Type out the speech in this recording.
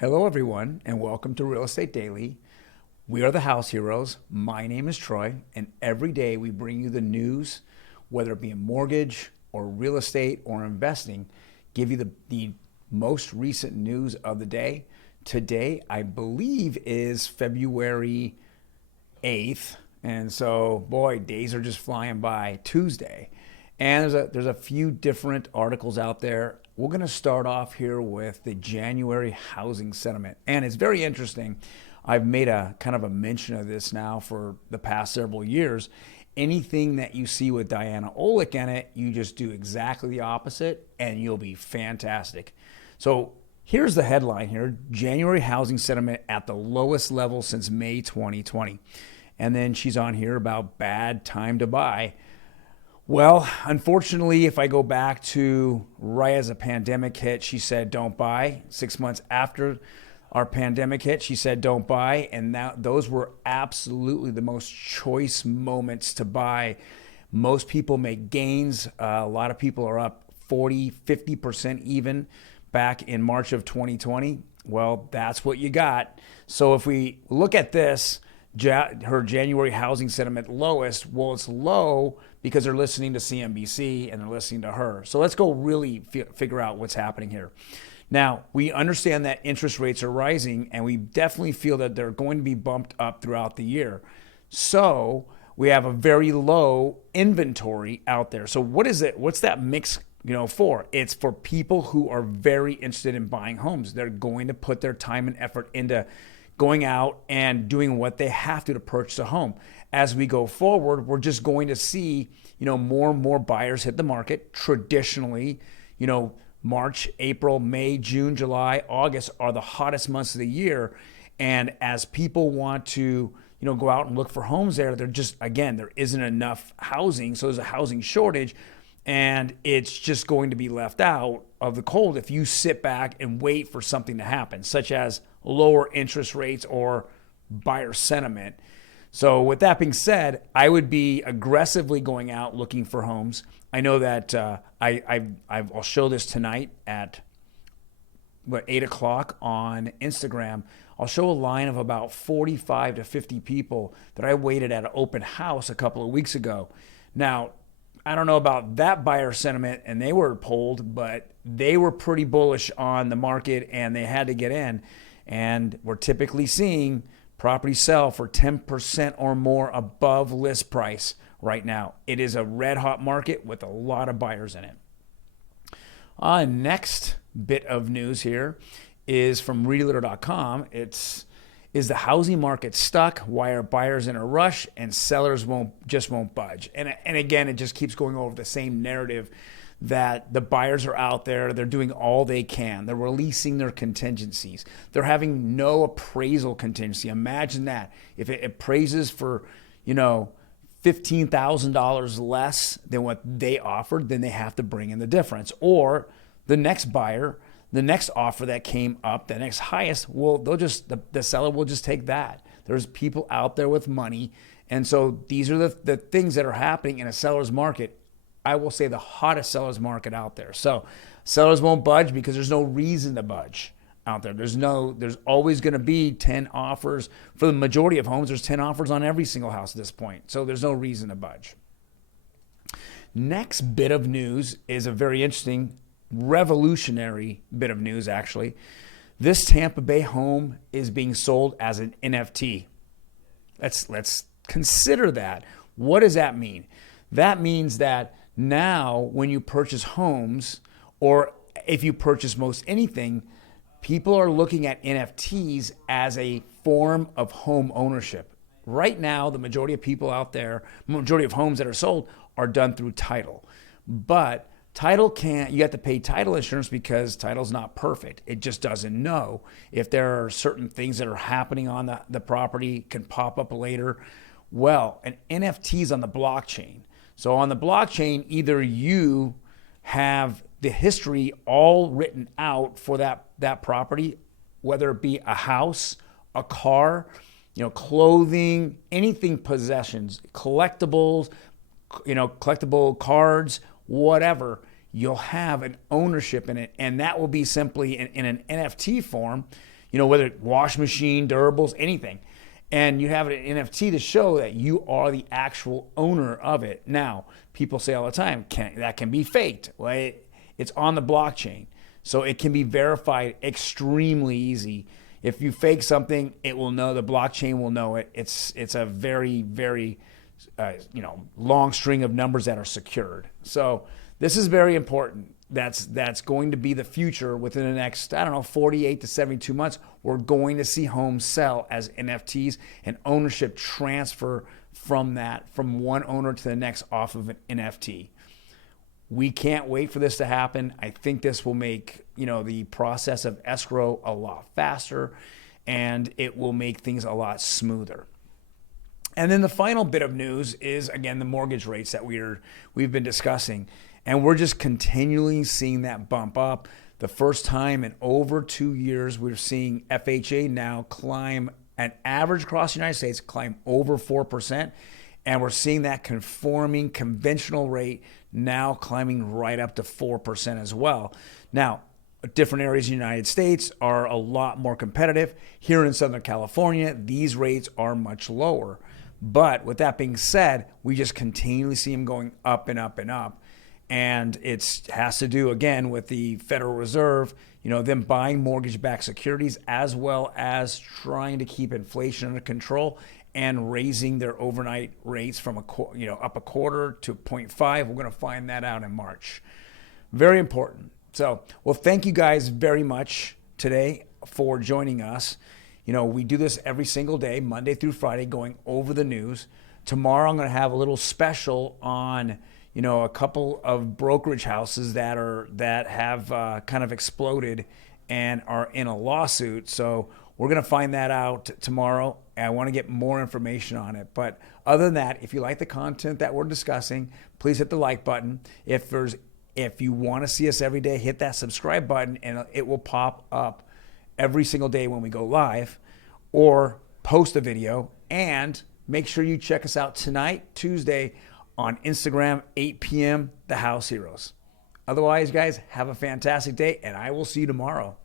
Hello, everyone, and welcome to Real Estate Daily. We are the house heroes. My name is Troy, and every day we bring you the news, whether it be in mortgage or real estate or investing, give you the most recent news of the day. Today, I believe, is February 8th. And so, boy, days are just flying by. Tuesday. And there's a few different articles out there. We're going to start off here with the January housing sentiment. And it's very interesting. I've made a kind of a mention of this now for the past several years. Anything that you see with Diana Olick in it, you just do exactly the opposite and you'll be fantastic. So here's the headline here: January housing sentiment at the lowest level since May 2020. And then she's on here about bad time to buy. Well, unfortunately, if I go back to right as a pandemic hit, she said don't buy. 6 months after our pandemic hit, she said don't buy. And those were absolutely the most choice moments to buy. Most people make gains. A lot of people are up 40, 50% even back in March of 2020. Well, that's what you got. So if we look at this, her January housing sentiment lowest, well, it's low because they're listening to CNBC and they're listening to her. So let's go really figure out what's happening here. Now, we understand that interest rates are rising, and we definitely feel that they're going to be bumped up throughout the year. So we have a very low inventory out there. So what is it? What's that mix for? It's for people who are very interested in buying homes. They're going to put their time and effort into going out and doing what they have to purchase a home. As we go forward, we're just going to see, more and more buyers hit the market. Traditionally, March, April, May, June, July, August are the hottest months of the year. And as people want to, go out and look for homes there isn't enough housing. So there's a housing shortage, and it's just going to be left out of the cold if you sit back and wait for something to happen, such as lower interest rates or buyer sentiment. So with that being said, I would be aggressively going out looking for homes. I know that I'll show this tonight at 8 o'clock on Instagram. I'll show a line of about 45 to 50 people that I waited at an open house a couple of weeks ago. Now, I don't know about that buyer sentiment, and they were polled, but they were pretty bullish on the market, and they had to get in. And we're typically seeing property sell for 10% or more above list price right now. It is a red hot market with a lot of buyers in it. Next bit of news here is from realtor.com. Is the housing market stuck? Why are buyers in a rush and sellers won't budge? And again, it just keeps going over the same narrative that the buyers are out there. They're doing all they can. They're releasing their contingencies. They're having no appraisal contingency. Imagine that. If it appraises for, $15,000 less than what they offered, then they have to bring in the difference. Or the next buyer, the next offer that came up, the next highest, well, the seller will just take that. There's people out there with money. And so these are the things that are happening in a seller's market. I will say the hottest seller's market out there. So sellers won't budge because there's no reason to budge out there. There's always going to be 10 offers. For the majority of homes, there's 10 offers on every single house at this point. So there's no reason to budge. Next bit of news is a very interesting, revolutionary bit of news, actually. This Tampa Bay home is being sold as an NFT. Let's consider that. What does that mean? That means that now when you purchase homes, or if you purchase most anything, people are looking at NFTs as a form of home ownership. Right now, the majority of people out there, majority of homes that are sold are done through title. But title you have to pay title insurance because title's not perfect. It just doesn't know if there are certain things that are happening on the property, can pop up later. Well, an NFT is on the blockchain. So on the blockchain, either you have the history all written out for that property, whether it be a house, a car, clothing, anything, possessions, collectibles, collectible cards, whatever, you'll have an ownership in it. And that will be simply in an NFT form. whether it's wash machine, durables, anything. And you have an NFT to show that you are the actual owner of it. Now, people say all the time, that can be faked. Well, it's on the blockchain. So it can be verified extremely easy. If you fake something, it will know, the blockchain will know it. It's a very, very long string of numbers that are secured. So this is very important. That's going to be the future within the next, 48 to 72 months. We're going to see homes sell as NFTs and ownership transfer from one owner to the next off of an NFT. We can't wait for this to happen. I think this will make, the process of escrow a lot faster, and it will make things a lot smoother. And then the final bit of news is, again, the mortgage rates that we've been discussing. And we're just continually seeing that bump up. The first time in over 2 years, we're seeing FHA now climb, an average across the United States, climb over 4%. And we're seeing that conforming conventional rate now climbing right up to 4% as well. Now, different areas in the United States are a lot more competitive. Here in Southern California, these rates are much lower. But with that being said, we just continually see them going up and up and up. And it has to do, again, with the Federal Reserve, them buying mortgage-backed securities, as well as trying to keep inflation under control and raising their overnight rates from up a quarter to 0.5. We're going to find that out in March. Very important. So, well, thank you guys very much today for joining us. We do this every single day, Monday through Friday, going over the news. Tomorrow I'm going to have a little special on a couple of brokerage houses that have kind of exploded and are in a lawsuit. So we're going to find that out tomorrow. And I want to get more information on it. But other than that, if you like the content that we're discussing, please hit the like button. If you want to see us every day, hit that subscribe button and it will pop up every single day when we go live or post a video. And make sure you check us out tonight, Tuesday, on Instagram, 8 p.m., The House Heroes. Otherwise, guys, have a fantastic day, and I will see you tomorrow.